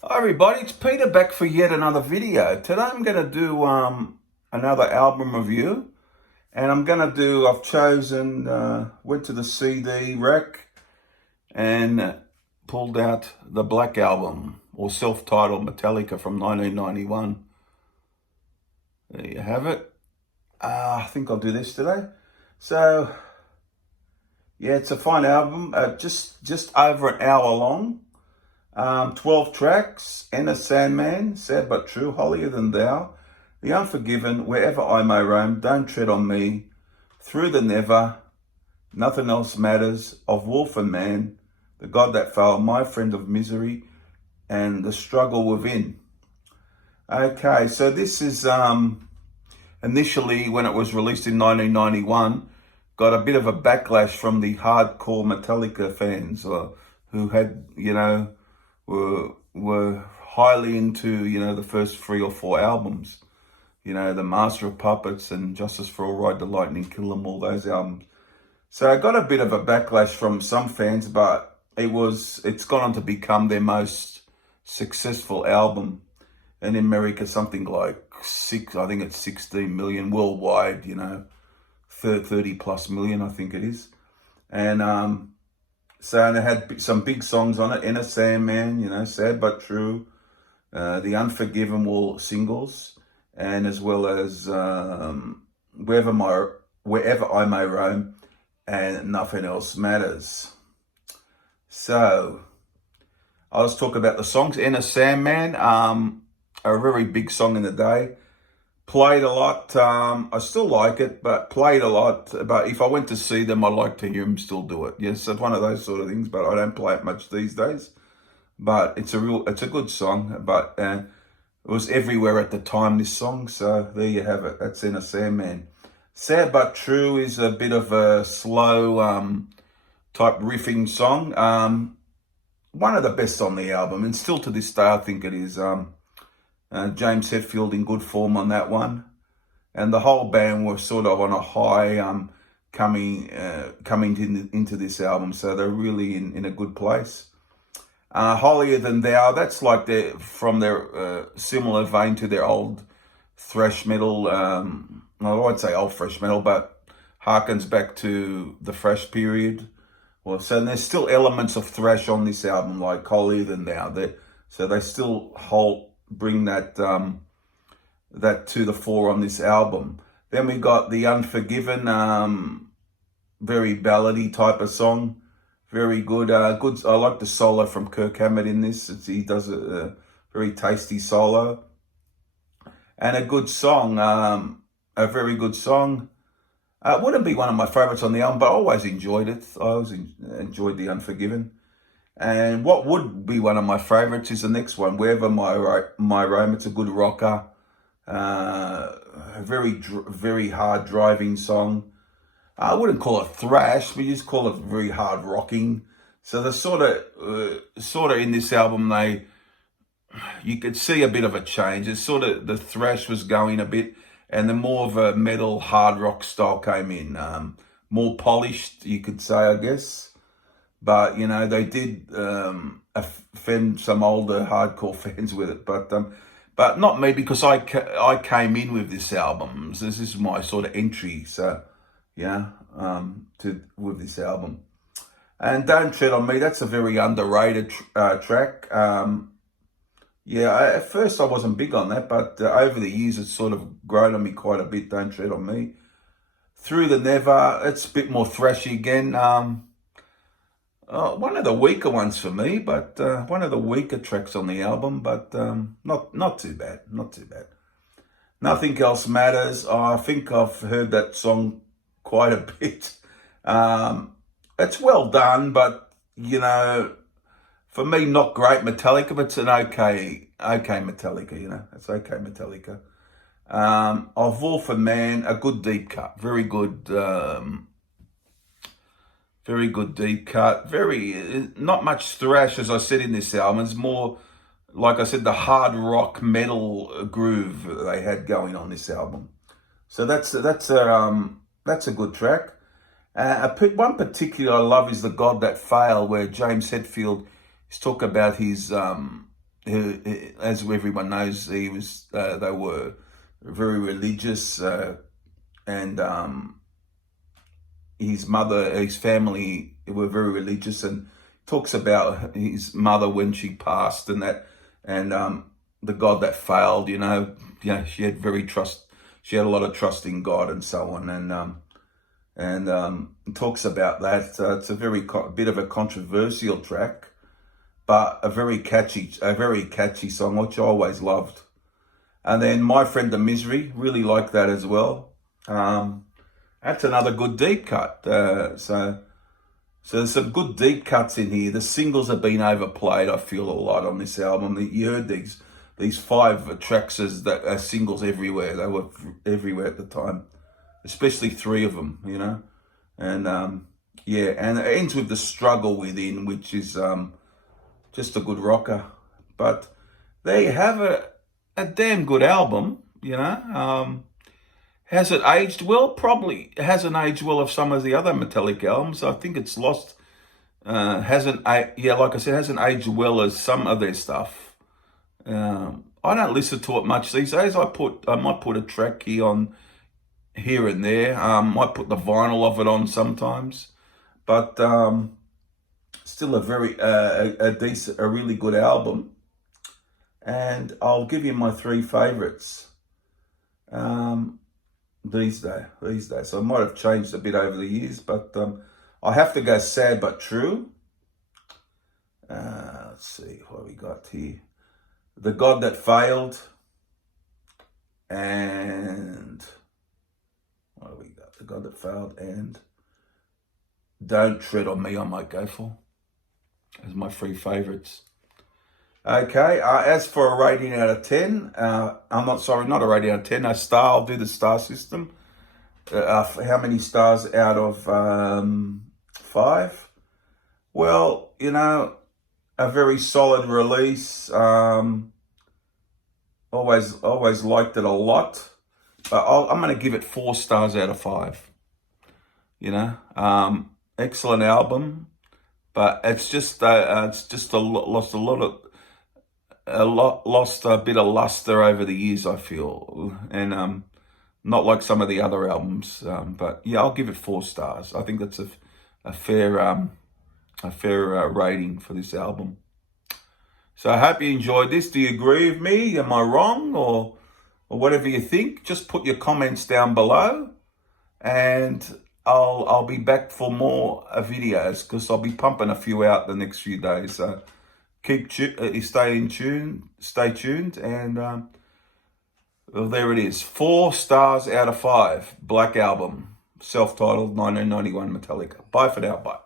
Hi everybody, it's Peter back for yet another video. Today I'm going to do another album review, and I've chosen, went to the CD rack and pulled out the Black Album, or self-titled Metallica from 1991. There you have it. I think I'll do this today. So, yeah, it's a fine album, just over an hour long. 12 tracks, Enter Sandman, Sad But True, Holier Than Thou, The Unforgiven, Wherever I May Roam, Don't Tread on Me, Through the Never, Nothing Else Matters, Of Wolf and Man, The God That Fell, My Friend of Misery, and The Struggle Within. Okay, so this is initially, when it was released in 1991, got a bit of a backlash from the hardcore Metallica fans who had, were highly into, the first 3 or 4 albums. The Master of Puppets and Justice for All, Ride the Lightning, Kill 'Em All, those albums. So I got a bit of a backlash from some fans, but it's gone on to become their most successful album. And in America, something like I think it's 16 million worldwide, 30 plus million, I think it is. And so it had some big songs on it. Enter Sandman, Sad But True, The Unforgiven were singles, and as well as Wherever I May Roam, and Nothing Else Matters. So I was talking about the songs. Enter Sandman, a very big song in the day. Played a lot. I still like it, but played a lot. But if I went to see them, I'd like to hear them still do it. Yes, it's one of those sort of things. But I don't play it much these days. But it's a good song. But it was everywhere at the time, this song. So there you have it. That's Inner Sandman. Sad But True is a bit of a slow type riffing song. One of the best on the album, and still to this day, I think it is. James Hetfield in good form on that one, and the whole band were sort of on a high coming into this album, so they're really in a good place. Holier Than Thou, that's like from their similar vein to their old thrash metal. I won't say old thrash metal, but harkens back to the thrash period. Well, so there's still elements of thrash on this album, like Holier Than Thou. So they still bring that to the fore on this album. Then we got The Unforgiven, very ballady type of song, very good. Good. I like the solo from Kirk Hammett in this. He does a very tasty solo, and a good song. A very good song. It wouldn't be one of my favorites on the album, but I always enjoyed it. I always enjoyed The Unforgiven. And what would be one of my favorites is the next one, Wherever My Roam. It's a good rocker, very hard driving song. I wouldn't call it thrash, but you just call it very hard rocking. So the sort of in this album, you could see a bit of a change. It's sort of the thrash was going a bit, and the more of a metal hard rock style came in, more polished, you could say, I guess. But, they did offend some older hardcore fans with it. But not me, because I came in with this album. So this is my sort of entry. So, yeah, with this album. And Don't Tread on Me, that's a very underrated track. At first I wasn't big on that, but over the years it's sort of grown on me quite a bit, Don't Tread on Me. Through the Never, it's a bit more thrashy again. One of the weaker ones for me, but one of the weaker tracks on the album, but not too bad, not too bad. Nothing Else Matters. I think I've heard that song quite a bit. It's well done, but for me, not great Metallica, but it's an okay Metallica. It's okay Metallica. Of Wolf and Man, a good deep cut, very good. Very good deep cut. Very not much thrash, as I said, in this album. It's more, like I said, the hard rock metal groove they had going on this album. So that's a good track. One particular I love is The God That Failed, where James Hetfield is talking about his as everyone knows, they were very religious, and his mother, his family were very religious, and talks about his mother when she passed, and that, and the God that failed. She had she had a lot of trust in God and so on, and talks about that. It's a bit of a controversial track, but a very catchy song, which I always loved. And then My Friend the Misery, really like that as well. That's another good deep cut. So there's some good deep cuts in here. The singles have been overplayed, I feel, a lot on this album. You heard these 5 tracks that are singles everywhere. They were everywhere at the time, especially 3 of them, And and it ends with The Struggle Within, which is just a good rocker. But there you have a damn good album, Has it aged well? Probably hasn't aged well of some of the other Metallica albums. I think it's lost. Like I said, hasn't aged well as some of their stuff. I don't listen to it much these days. I might put a track here and there. Might put the vinyl of it on sometimes, but still a really good album. And I'll give you my 3 favorites. These days. So I might have changed a bit over the years, but I have to go Sad But True. Let's see what we got here. The God That Failed. And what do we got? The God That Failed and Don't Tread On Me, I might go for. As my 3 favorites. Okay, as for a rating out of 10, not a rating out of 10, a star. I'll do the star system. How many stars out of 5? Well, a very solid release. Always liked it a lot. But I'm going to give it 4 stars out of 5. Excellent album, but it's just lost a bit of luster over the years, I feel, and not like some of the other albums. But yeah, I'll give it 4 stars. I think that's a fair rating for this album. So I hope you enjoyed this. Do you agree with me? Am I wrong, or whatever you think? Just put your comments down below, and I'll be back for more videos, because I'll be pumping a few out the next few days. So stay tuned, and well, there it is. 4 stars out of 5. Black Album, self-titled, 1991 Metallica. Bye for now. Bye.